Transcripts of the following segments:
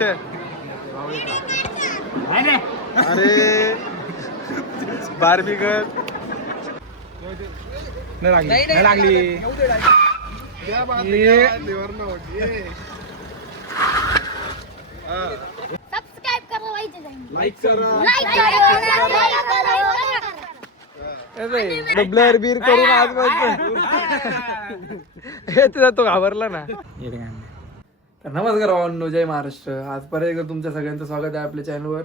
अरे बार्बीकर नाही लागली. सबस्क्राइब करा लाईक करा लाईक ब्लर बीर करून आज हे तो घाबरला ना. तर नमस्कार भावांनो, जय महाराष्ट्र. आज परत एकदा तुमच्या सगळ्यांचं स्वागत आहे आपल्या चॅनलवर.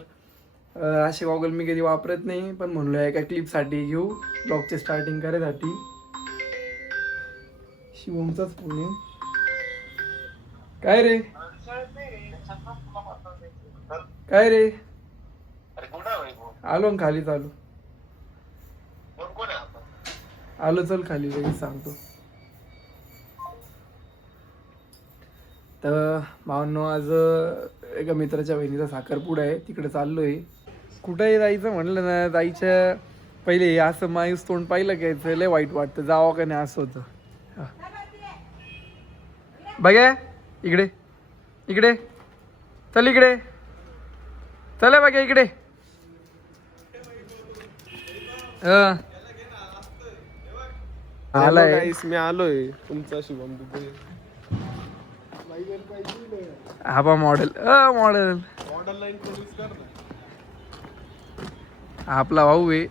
असे गॉगल मी कधी वापरत नाही, पण म्हणलो एका क्लिपसाठी घेऊ, ब्लॉगची स्टार्टिंग करायसाठी. शिवमचाच फोन आहे. काय रे काय रे आलो ना खाली, चालू आलो, चल खाली लगेच सांगतो. तर भावांनो, आज एका मित्राच्या बहिणीचा साखरपुडा आहे, तिकडे चाललोय. कुठेही जायचं म्हणलं ना, जायच्या पहिले असं मायूस तोंड पाहिलं घ्यायचं, लय वाईट वाटतं, जावं का नाही असं होतं. बघा इकडे इकडे, चल इकडे, चला बघा इकडे. आलाय मी आलोय तुमचा शुभम दुबे. हा बा मॉडेल मॉडेल आपला भाऊ आहे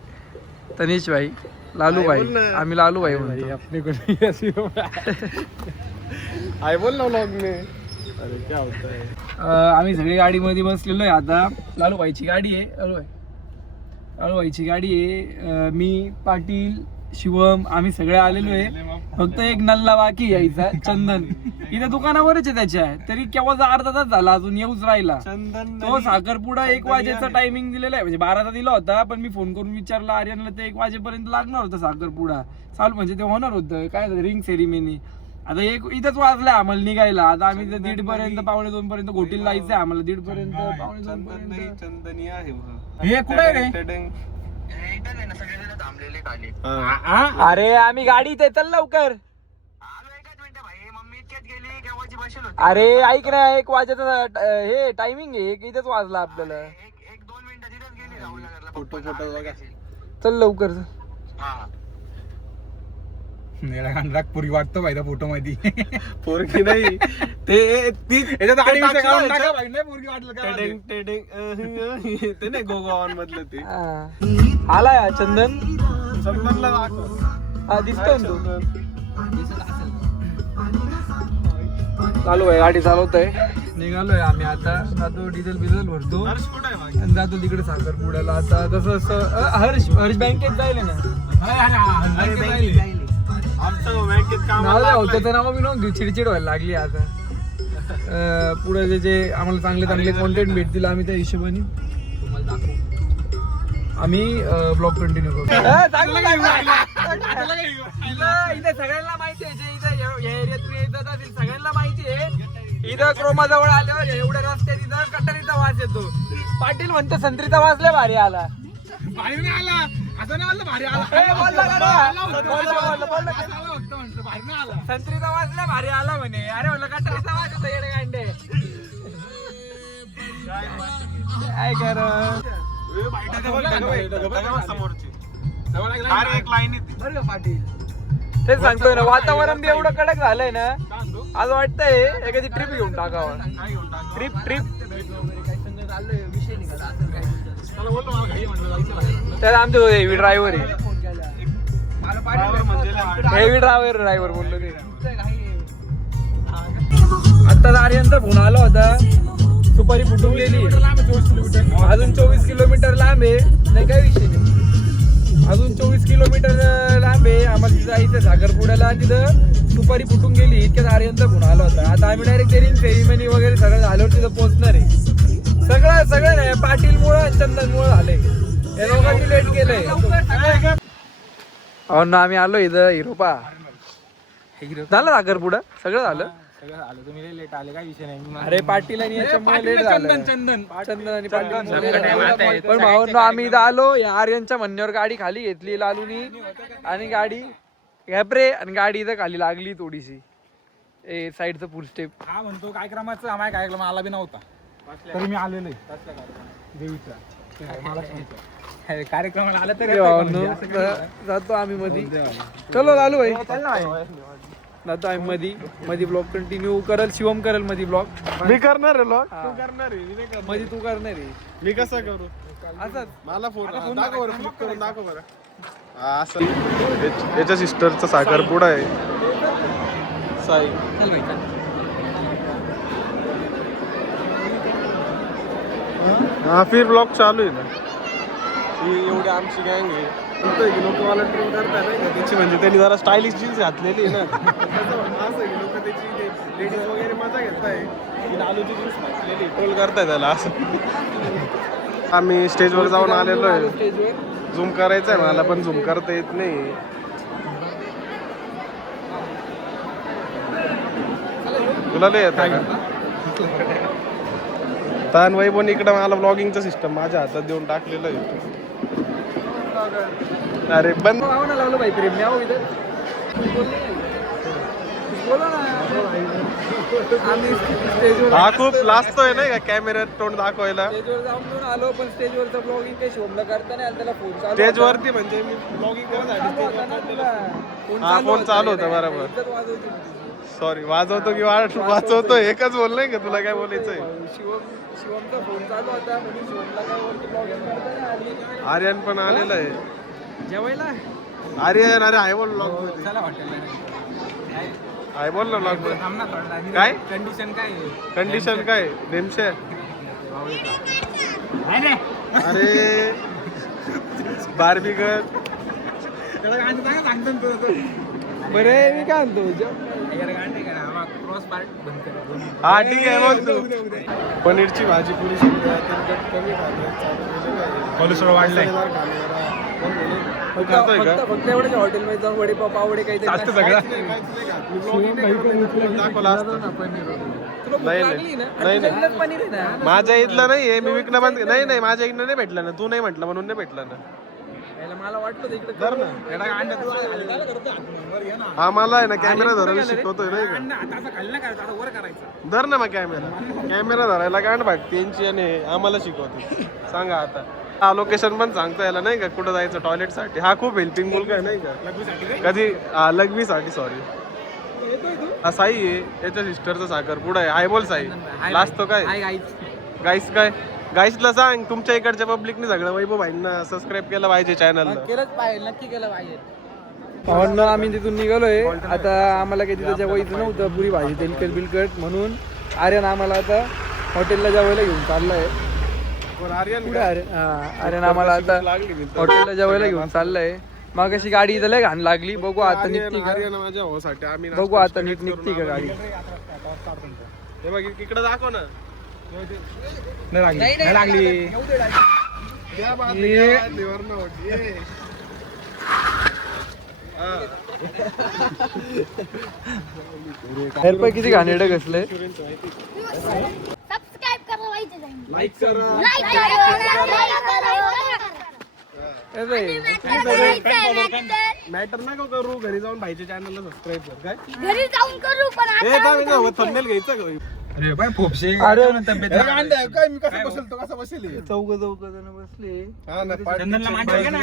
तनिष भाई, लालू भाई. आम्ही लालू भाई म्हणतो. आय बोल ना व्लॉग में. अरे क्या होता है. आम्ही सगळी गाडीमध्ये बसलेलो आहे. आता लालू भाईची गाडी आहे, लालू भाईची गाडी आहे. मी, पाटील, शिवम आम्ही सगळे आलेलो आहे. फक्त एक नल्ला बाकी यायचा, चंदन. इथे दुकानावरच आहे त्याच्या, तरी केव्हाचा अर्धा तास झाला अजून येऊच राहिला. तो साखरपुडा 1 वाजेचा टायमिंग दिलेला आहे, म्हणजे 12चा दिला होता, पण मी फोन करून विचारला आर्यनला, ते 1 वाजेपर्यंत लागणार होता साखरपुडा चालू, म्हणजे ते होणार होतं काय रिंग सेरिमनी. आता इथंच वाजलंय आम्हाला निघायला. आता आम्ही 1:30 पर्यंत, 1:45 पर्यंत घोटीला जायचंय आम्हाला. 1:30 पर्यंत, 1:45 पर्यंत. चंदनी आहे हे कुठे रे. अरे आम्ही गाडीत आहे, चल लवकर. अरे ऐक ना, 1 वाजेचा हे टायमिंग आहे, इथेच वाजला आपल्याला. फोटो फोटो बघा, चल लवकर. पोरगी वाटतो भाई त्या फोटो मध्ये. पोरगी नाही ते ते नाही गोगावन मधलं ते. आलाय चंदन, चंदनला दाखव. हा दिसतोय ना तू. चालू आहे, गाडी चालवतोय. निघालोय आम्ही आता. जातो डिझेल बिझेल भरतो आणि जातो तिकडे साखरपुड्याला. आता तसं हर्ष बँकेत जाईल ना. त्याचं नाव बी नव्हतं, चिडचिड व्हायला लागली आता. पुढे जे आम्हाला चांगले चांगले कॉन्टेंट भेटतील, आम्ही त्या हिशोबाने आम्ही ब्लॉग कंटिन्यू करू. इथे सगळ्यांना माहिती आहे, सगळ्यांना माहिती आहे. इथं क्रोमा जवळ आल्यावर एवढ्या रस्त्यात इथं कटारीचा वास येतो. पाटील म्हणतो संत्रीचा वास लय भारी आला. संत्रीचा वास लय भारी आला म्हणे. अरे म्हणलं कटारीचा वास येतो येडे गांडे. काय कर तेच सांगतोय ना, वातावरण बी एवढं कडक झालंय ना, आज वाटतंय एखादी ट्रिप घेऊन टाकावं. ट्रिप त्याला आमचे हेवी ड्रायव्हर आहे, हेवी ड्रायव्हर बोललो ते. आता आर्यनचा फोन आला होता, सुपारी फुटून गेली. अजून 24 किलोमीटर लांब आहे, नाही काय विषय नाही. अजून 24 किलोमीटर लांब आहे आम्हाला तिथं जायचं साखरपुड्याला. तिथं सुपारी फुटून गेली, इतक्यात आर्यनचा फोन आला होता. आता आम्ही डायरेक्ट रिंग सेरिमनी वगैरे सगळं झाल्यावर तिथं पोहोचणार आहे. सगळं नाही, पाटील मुळे, चंदन मुळे झालंय. हे लोकांनी लेट केलंय. हो ना, आम्ही आलो इथं हिरोपा. झालं साखरपुडा, सगळं झालं. तुम्ही लेट आले, काय विषय नाही. अरे पाटील आणि याच्यामुळे लेट झालं. चंदन आणि पाटील. पण भावांनो, आम्ही इथं आलो, या आर्यनच्या म्हणण्यावर गाडी खाली घेतली लालूनी, आणि गाडी घॅपरे, आणि गाडी इथं खाली लागली थोडीशी. साईडचं फुल स्टेप. हा म्हणतो कार्यक्रमाचं आम्हाला कार्यक्रम आला बी नव्हता. तरी मी आलेलो आहे देवीचा कार्यक्रमाला आलं अरे भावांनो, जातो आम्ही मधी. चलो लालू भाई जातो आम्ही मधी ब्लॉग कंटिन्यू करल. शिवम करल मधी ब्लॉग. मी करणार आहे लॉक, तू करणार आहे, मी नाही करणार. मधी तू करणार आहे. मी कसं करू? असंच मला फोन दाखव बरं, फ्लिप करून दाखव बरं. हा, असं याच्या सिस्टरचा साखरपुडा आहे साई. चल भाई चल. हा फिर ब्लॉग चालू आहे ना. ही एवढी आमची गँग आहे. लोक मला ट्रिम करतात नाही का त्याची, म्हणजे त्यांनी जरा स्टायलिश जीन्स घातलेली आहे ना. त्याचं म्हणणं असं आहे की लोक त्याची लेडीज वगैरे मजा घेताय की लालूची जीन्स घातलेली ट्रोल करताय त्याला असं. आम्ही स्टेजवर जाऊन आलेलो आहे. स्टेजवर झूम करायचं आहे मला, पण झूम करता येत नाही. तुला लय येतं का? तान वैभवने इकडं मला ब्लॉगिंगचं सिस्टम माझ्या हातात देऊन टाकलेलं आहे. अरे बंद. ना लावलं भाई प्रेम. मी आहो इथं. बोला ना. आम्ही स्टेजवर हा खूप लाजतोय नाही का कॅमेऱ्यात तोंड दाखवायला. स्टेजवर जाऊन घेऊन आलो, पण स्टेजवरचं ब्लॉगिंग काही शोभलं करता नाही आलं. त्याला फोन चालू स्टेजवरती म्हणजे मी ब्लॉगिंग हा, फोन चालू होता बरोबर. सॉरी, वाजवतो की वाचवतो एकच बोल नाही का? तुला काय बोलायचंय? शिवमचा फोन चालू होता म्हणून शिवमला काय वरती ब्लॉगिंग करता नाही आली. आर्यन पण आलेला आहे. जेवायला आर्यन, अरे आहे बोल ब्लॉग मध्ये. चला हॉटेलला आहे बोल ना ब्लॉग मध्ये. थांब ना थोडा. काय कंडिशन काय आहे? कंडिशन काय नेमशे? नाही नाही अरे बार्बीकर. त्याला गाणं सांगतो ना तुझं. बरे मी काय आणतो क्रॉस पार्ट बंद कर. हा ठीक आहे बोल तू. पनीरची भाजी पुरी तेलकट कमी कोलेस्ट्रॉल वाढलंय. फक्त एवढ्याच हॉटेलमध्ये जाऊन वडेपाव पावडे काहीतरी जास्त सगळं दाखवला असतं. तुला भूक नाही, लागली ना? नाही, आणि तुझ्या इथलंच पनीर आहे ना? माझ्या इथलं नाहीये, मी विकणं बंद. नाही माझ्या इकडनं नाही भेटलं ना. तू नाही म्हटलं म्हणून नाही भेटलं ना. याला मला वाटलं होतं इकडे धर ना. एवढा गांडा तुला हा मला आहे ना कॅमेरा धरायला शिकवतोय नाही का? आता खाली नाही करायचं, आता वर करायचं. धर ना मग कॅमेरा धरायला गांड भागते यांची आणि आम्हाला शिकवते. सांगा आता. हा लोकेशन पण सांगता याला नाही का कुठं जायचं टॉयलेट साठी. हा खूप हेल्पिंग मुलगा आहे नाही का? कधी लघवीसाठी सॉरी. हा साई आहे, त्याच्या सिस्टरचा साखरपुडा आहे. हाय बोल साई. लास्ट तो काय गाईस काय गाईसला सांग तुमच्या इकडच्या पब्लिकने सगळं वैभव भाईंना सबस्क्राईब केलं पाहिजे चॅनलला. केलंच पाहिजे, नक्की केलं पाहिजे. आम्ही तिथून निघालोय. आता आम्हाला काही तिथं जेवायचं नव्हतं, पुरी भाजी तेलकट बिलकट, म्हणून आर्यन आम्हाला आता हॉटेलला जेवायला घेऊन चाललाय. आर्यन आम्हाला आता हॉटेलला जेवायला घेऊन चाललंय. मग अशी गाडी इथं लय घाण लागली. बघू आता निघती का? बघू आता नीट निघती का गाडी. हे बघ इकडे दाखव ना. नाही लागली. किती घाणेरडे घसले. सबस्क्राइब करा, लाईक करा. मॅटर नका करू, घरी जाऊन भाईच्या चॅनलला सबस्क्राईब कर. काय घरी जाऊन करू पण थंबनेल घ्यायचं का? अरे बाय फोपशे. अरे तब्येत काय मी कसं बसेल तो कसा बसेल? चौघ जण बसले. हा ना, चंदनला मांडीवर घे ना.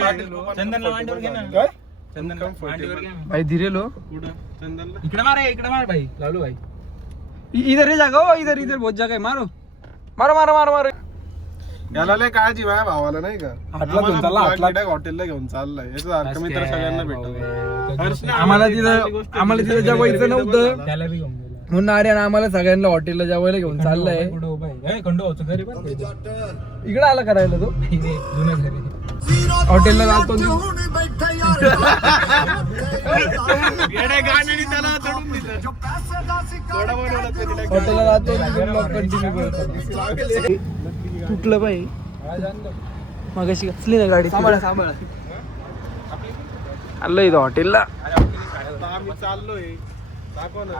चंदनला मांडीवर घे ना. काय चंदनला मांडीवर घे ना. भाई धीरे लो. कुठं चंदनला? इकडे मार भाई. लालू भाई इधर ही जागा. इधर बहुत जगह है. मारो मारो मारो मारो मारो. याला लय काळजी माझ्या भावाला नाही का? हातला घेऊन चालला, हातला. हॉटेलला घेऊन चाललाय. याचा सारखं मित्र सगळ्यांना भेटत. आम्हाला तिथं जेवायचं नव्हतं, त्याला बी घेऊन गेला. म्हणून आर्यन आम्हाला सगळ्यांना हॉटेलला जेवायला घेऊन चाललाय. खंडू होतो घरी पण इकडे आला करायला तो. जुनं घरी. हॉटेलला जातो हॉटेलला जातो कंटिन्यू करतो. कुठलं बाई मग अशी कसली ना गाडी. सांभाळा आलं इथं हॉटेलला. आम्ही चाललोय. दाखव ना.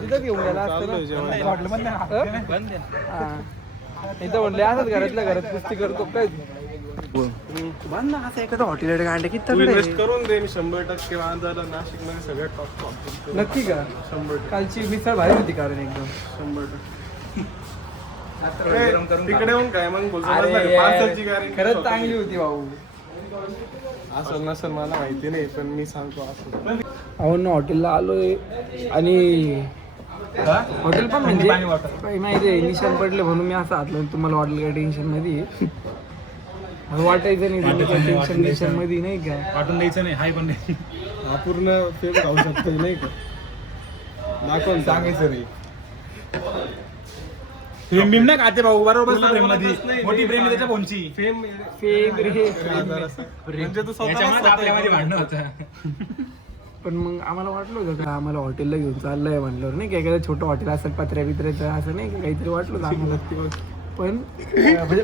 तिथं घेऊन गेला असतं चाललोय ना. जेवायला. इथं म्हणले असंच घरातल्या घरात कुस्ती करतो काय. बांध ना असं एखादं हॉटेल गांडे किती तू तगडे इन्व्हेस्ट आहे. करून दे 100% वांजाला नाशिक मध्ये सगळ्यात टॉप नक्की का 100%. कालची मिसळ भारी होती कारण एकदम 100%. तिकडे येऊन काय मग बोलतो अरे पार्सलची गॅरंटी खरंच चांगली होती भाऊ. असं नसेल मला माहिती नाही पण मी सांगतो असं आपण हॉटेलला आलोय आणि हॉटेल पण म्हणजे काही माहिती निशाण पडले म्हणून मी असं आतलं तुम्हाला वाटलं काय टेन्शन मध्ये आहे. मला वाटायचं नाही तुम्ही काही टेन्शन मध्ये नाही का. वाटून द्यायचं नाही हाय पण नाही हा पूर्ण फेम राहू शकतो नाही का दाखवून सांगायचं नाही प्रेम बिम नाही खाते भाऊ बरोबर तुला प्रेम बोलतच मध्ये नाही. मोठी प्रेम आहे त्याच्या फोनची फेम फेम रे म्हणजे तू याच्यामुळे आपल्यामध्ये भांडण होतं. पण मग आम्हाला वाटलं होतं का आम्हाला हॉटेलला घेऊन चाललंय म्हणल्यावर नाही का एखादं छोटं हॉटेल असेल पत्र्या बित्र्याचं असं नाही का काहीतरी वाटलं होतं आम्हाला. पण म्हणजे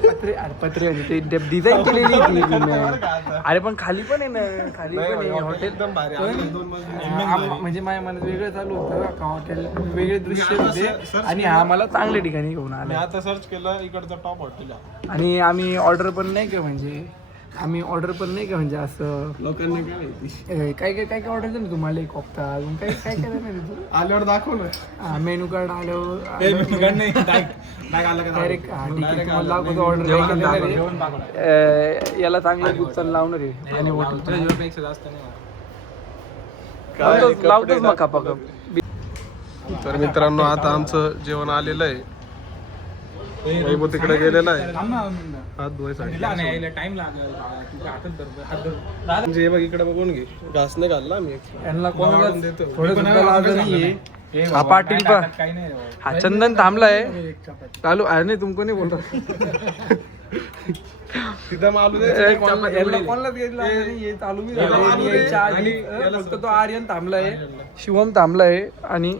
पत्रे म्हणजे ते डिझाईन केलेली होती तिने. अरे पण खाली पण आहे ना खाली पण आहे हॉटेल एकदम भारी पण दोन मजली म्हणजे माझ्या मनात वेगळं चालू होतं का हॉटेल वेगळे दृश्य होते आणि हा मला चांगल्या ठिकाणी घेऊन मी आला आता सर्च केलं इकडचं टॉप हॉटेल आहे आणि आम्ही ऑर्डर पण नाही का म्हणजे असं लोकांना काय माहिती काय ऑर्डर दिलं ना तुम्हाला एक कोफ्ता अजून काय काय काय देणार आहे तू. आल्यावर दाखव ना मेनू कार्ड आल्यावर नाही आलं का डायरेक्ट तुम्हाला दाखवतो ऑर्डर याला चांगलं गुप्तन लावणार आहे आणि जेवणापेक्षा जास्त नाही लावतोच मग कापाकप. तर मित्रांनो आता आमचं जेवण आलेलं आहे वैभव तिकडे गेलेला आहे हात धुवायसाठी टाइम लागेल म्हणजे हे बघ इकडे बघून घे घास नाही घालला मी यांना कोणाला देतो. थोडं सुद्धा लाज नाहीये. हा पाटील पा काही नाही हा चंदन थांबलाय चालू अरे नाही तुमको नाही बोल रहा. तिथं मालू दे याला कोणालाच घेतलं नाहीये, चालू बी झालंय. याला मालू दे. यायच्या आधी, आणि फक्त तो आर्यन थांबलाय शिवम थांबलाय आणि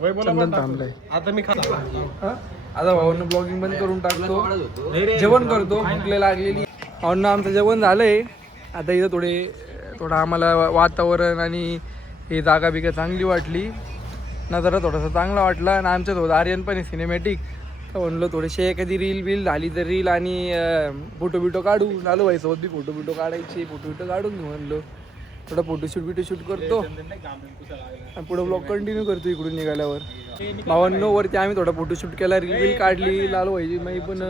वैभवला चंदन पण टाकू. थांबलाय. आता मी खातो हा? आता भावांना ब्लॉगिंग बंद करून टाकतो जेवण करतो भूकले लागलेली. भावांना आमचं जेवण झालंय आता इथं थोडं आम्हाला वातावरण आणि हे जागा बिगा चांगली वाटली नजरा थोडासा चांगला वाटला आणि आमच्यासोबत आर्यन पण आहे सिनेमॅटिक तर म्हणलो थोडेसे एखादी रील बिल झाली तर रील आणि फोटो बिटो काढू चालू व्हायसोबत बी फोटो बिटो काढायचे फोटो बिटो काढून घेऊ म्हणलो थोडा फोटोशूट करतो आणि पुढं ब्लॉग कंटिन्यू करतो इकडून निघाल्यावर. भावांनो वरती आम्ही थोडा फोटोशूट केला रील काढली लालू व्हायची मी पण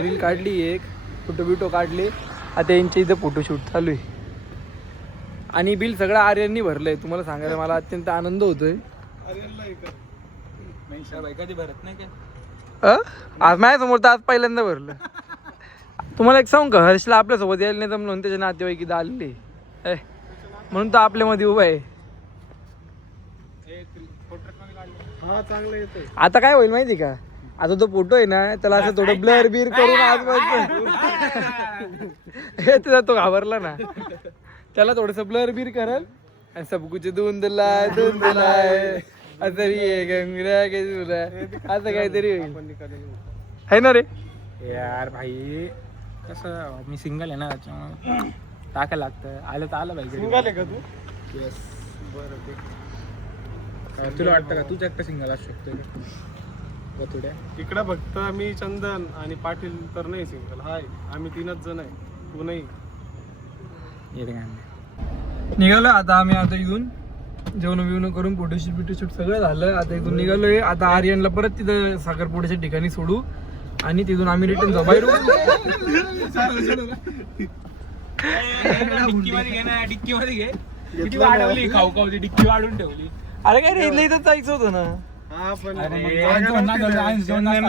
रील काढली एक फोटो बिटो काढले आता यांच्या इथं फोटोशूट चालू आहे आणि बिल सगळं आर्यननी भरलंय. तुम्हाला सांगायला मला अत्यंत आनंद होतोय. आज माझ्यासमोर तर आज पहिल्यांदा भरलं. तुम्हाला एक सांगू का हर्षला आपल्यासोबत यायला नाही जमलं त्याच्या नातेवाईक इथं आलेले म्हणून तर आपल्यामध्ये उभा आहे. हा चांगलं येतंय आता काय होईल माहिती का आता तो फोटो आहे ना त्याला असं थोडं ब्लर बिर करून आजूबाजू हे त्याचा तो घाबरला ना त्याला थोडस ब्लर बिर करल आणि सब कुछ धुंद दिलाय असं काहीतरी होईल है ना रे. यार भाई कसं मी सिंगल आहे ना त्याच्यामुळे टाकायला लागतं आलं तर आलं पाहिजे. सिंगल आहे का तू तुला वाटतं का तूच एकटा सिंगल असू शकतो थोड्या इकडे फक्त मी चंदन आणि पाटील तर नाही सिंगल हाय आम्ही 3च जण आहे तू नाही. निघालो आता आम्ही आता इथून जेवण बिवणं करून फोटोशूट सगळं झालं आता इथून निघालोय. आता आर्यनला परत तिथं साखरपुड्याच्या ठिकाणी सोडू आणि तिथून आम्ही रिटर्न जाऊ बाहेर. डिक्की मध्ये घे किती वाढवली खाऊ खाऊची डिक्की वाढवून ठेवली. अरे काय रे इथं जायचं होतं ना. हा पण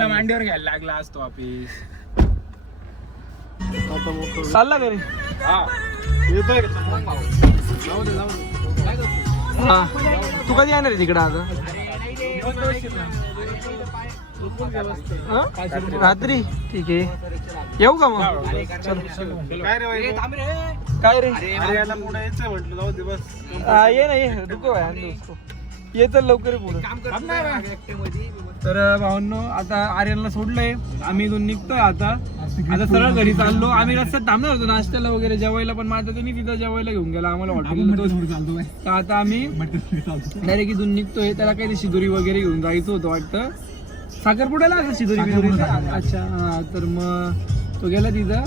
मांडीवर घ्यायला लागला असतो ऑफिस चालला का रे येतोय हा तू कधी येणार आहे तिकडं आता हा? रात्री ठीक आहे येऊ का मग काय रे वैभव? काय रे अरे याला पुढे यायचं म्हटलं जाऊ दे बस ये ना ये रुको भाई आणलं उसको ये तर लवकर पुढे. तर भावांनो आता आर्यनला सोडलंय आम्ही इथून निघतोय आता सरळ घरी चाललो. आम्ही रस्त्यात थांबणार होतो नाश्त्याला वगैरे जेवायला पण माझं त्यांनी तिथं जेवायला घेऊन गेला आम्हाला हॉटेल. तर आता आम्ही डायरेक्ट इथून निघतोय. त्याला काही शिदोरी वगैरे घेऊन जायचं होतं वाटतं साखरपुड्याला असं शिदोरी. अच्छा हा तर मग तो गेला तिथं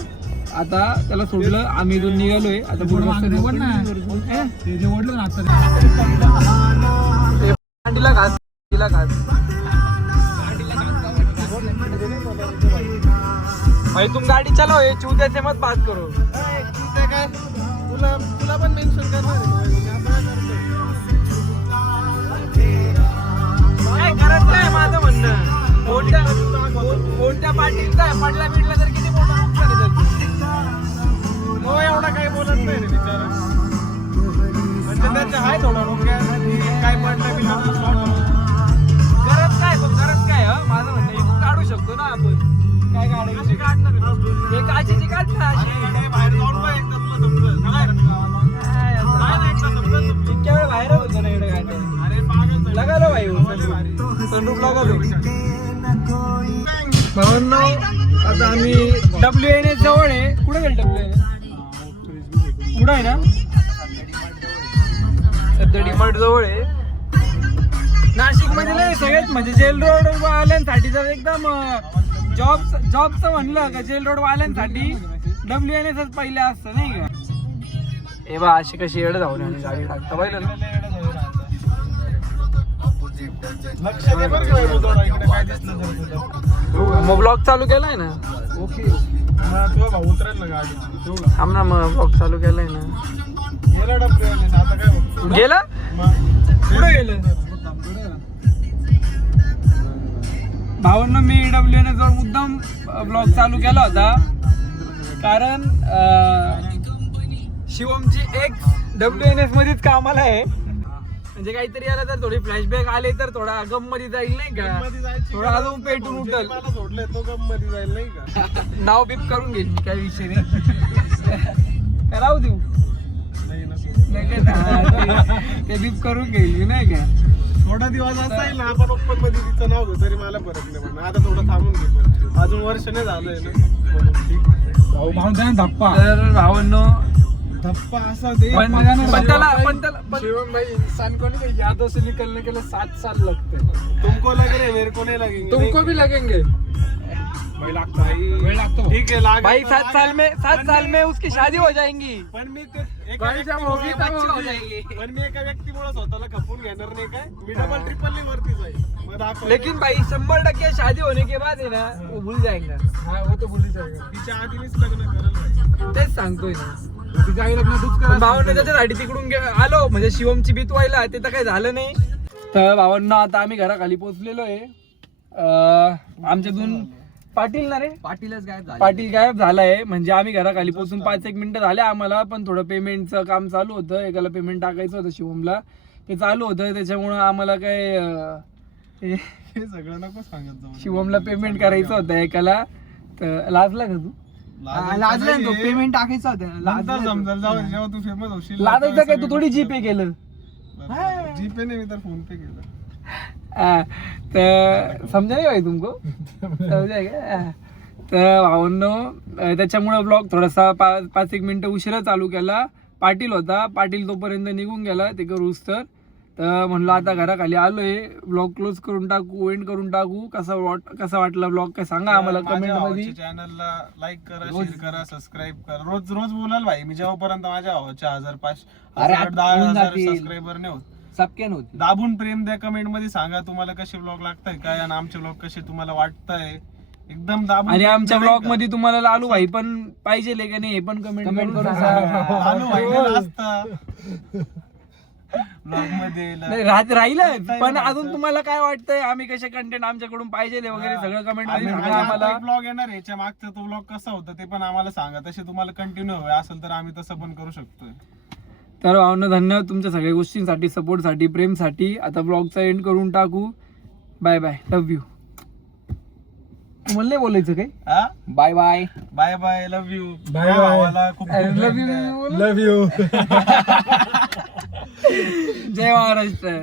आता त्याला सोडलं, आम्ही इथून निघालोय. आता पुढे तिला घास तिला घास भाई, तुम गाड़ी चलाओ, ये चूते से मत बात करो. काय तुला पण मेन्शन करणार काय करत नाही माझं म्हणणं. कोणत्या पार्टीचा आहे, पडला बिडला तर किती मोठा नुकसान आहे त्याचं. हो एवढा काही बोलत नाही रे बिचारा. म्हणजे त्याचे आहे थोडा डोक्यात काय पडलं बिलं गरज काय, पण गरज काय माझं म्हणणं, इकडून काढू शकतो ना आपण. काय काढायची काढणार हे काचेची काढणार अशी बाहेर जाऊन बघ एकदा तुला समजेल. इतक्या वेळ बाहेर होतो ना एवढं काय. अरे पागल लगालो भाई, संदूक लगालो. भावांनो, आता आम्ही WNS जवळ आहे. कुठे गेल WNS? पुढं आहे ना, सध्या डीमार्ट जवळ आहे. नाशिक मध्ये सगळ्यात म्हणजे जेल रोड वाल्यांसाठी जर एकदम जॉबचं म्हणलं का जेल रोड वाल्यांसाठी WNS पहिले असतं नाही का. हे बा अशी कशी एवढं जाऊन आणि गाडी टाकता पाहिलं ना. लक्ष दे बरं का बाई, थोडा इकडे काय दिसलं तर तुला. मग ब्लॉग चालू केलाय ना. ओके तुझा भाऊ उतरेल ना गाडी. थांब ना, मग ब्लॉग चालू केलाय ना. गेला डबल आता काय बघतो गेला कुठे गेलं. भावांना मी WNS वर मुद्दाम ब्लॉग चालू केला होता कारण शिवमची एक WNS मध्येच कामाला आहे. म्हणजे काहीतरी आलं तर थोडी फ्लॅशबॅक आले तर थोडा गम मध्ये जाईल नाही का, थोडा अजून पेटून उठल. मला सोडलंय तो गम मध्ये जाईल नाही का. नाव बीप करून घेईल मी, काही विषय नाही. राहू देऊ ते बीप करून घेईल मी नाही का. थोडा दिवस असा येईल ना आपण ओपन मध्ये तिचं नाव घेऊ तरी मला फरक नाही म्हणून. आता थोडं थांबून घेतो, अजून वर्ष नाही झालंय ना. धप्पा तर भावांनो, धप्पा असा दे. पण त्याला शिवम भाई इंसान को नहीं, यादों से निकलने के लिए 7 साल लगते हैं. तुमको लगे रे मेरे को नहीं लगेंगे. तुमको भी लगेंगे. वेळ लागतो. ठीक आहे लाग भाई 7 साल में उसकी शादी हो जाएंगी. पण मी ते एका भाई जब होगी तब बच्चे हो होगी. जाएंगे. पण मी एका व्यक्तीमुळे स्वतःला खपून घेणार नाही काय. मी डबल ट्रिपल वरती जाईल. मग दाखव. लेकिन भाई 100% शादी होने के बाद है ना वो भूल जाएगा. हाँ वो तो भूल ही जाएगा. तिच्या आधीच लग्न करेल. तेच सांगतोय ना. तिच्या आई लग्न तूच पण करा. भावांना त्याच्यासाठी तिकडून आलो म्हणजे शिवमची भीत व्हायला, ते तर काही झालं नाही. तर भावांना आता आम्ही घराखाली पोहोचलेलो आहे. आमच्यातून पाटील ना रे, पाटील गायब झालाय. म्हणजे आम्ही घराखाली पोहोचून 5-1 मिनिटं झाले आम्हाला. पण थोडं पेमेंटचं काम चालू होतं, एकाला पेमेंट टाकायचं होतं शिवमला, ते चालू होतं. त्याच्यामुळं आम्हाला काय हे सगळं नको सांगत जाऊ. शिवमला पेमेंट करायचं होतं एकाला. तर लाजला का तू? लाजला तो पेमेंट टाकायचं होतं. समजेल. जाऊ जेव्हा तू फेमस होशील. लाजायचं काय, तू थोडी जीपे केलं. जीपे नाही, मी तर फोन पे केलं. तर समजा नाही भाई तुमको समजा का. तर भावनो त्याच्यामुळे ब्लॉग थोडासा 5-1 मिनिटं उशिरा चालू केला. पाटील होता, पाटील तोपर्यंत निघून गेला ते करूच. तर म्हणलं आता घराखाली आलोय, ब्लॉग क्लोज करून टाकू, एंड करून टाकू. कसा वाटला ब्लॉग काय सांगा आम्हाला कमेंट मध्ये. चॅनलला लाईक करा, शेअर करा, सबस्क्राईब करा. रोज बोलाल भाई मी, जेव्हापर्यंत माझ्या 10,000 सबस्क्रायबर नाही होत. सबके नव्हती दाबून प्रेम द्या. कमेंट मध्ये सांगा तुम्हाला कसे ब्लॉग लागताय काय, आणि आमचे ब्लॉग कसे तुम्हाला वाटताय. एकदम दाबून. आणि आमच्या ब्लॉग मध्ये तुम्हाला लालू भाई पण पाहिजे का नाही हे पण कमेंट करून सांगा. लालू भाई ब्लॉग मध्ये राहिलं. पण अजून तुम्हाला काय वाटतंय, आम्ही कसे कंटेंट आमच्याकडून पाहिजे वगैरे सगळं कमेंट मध्ये सांगा आम्हाला. ब्लॉग येणार याच्या मागचा तो ब्लॉग कसा होता ते पण आम्हाला सांगा. तसे तुम्हाला कंटिन्यू हवे असेल तर आम्ही तसं पण करू शकतोय. तर भावना धन्यवाद तुमच्या सगळ्या गोष्टींसाठी, सपोर्टसाठी, प्रेमसाठी. आता ब्लॉगचा एंड करून टाकू. Bye bye, love you. तुम्हाला नाही बोलायचं काय? Bye bye bye bye, love you. Bye भावाला खूप लव्ह यू. Love you. जय महाराष्ट्र.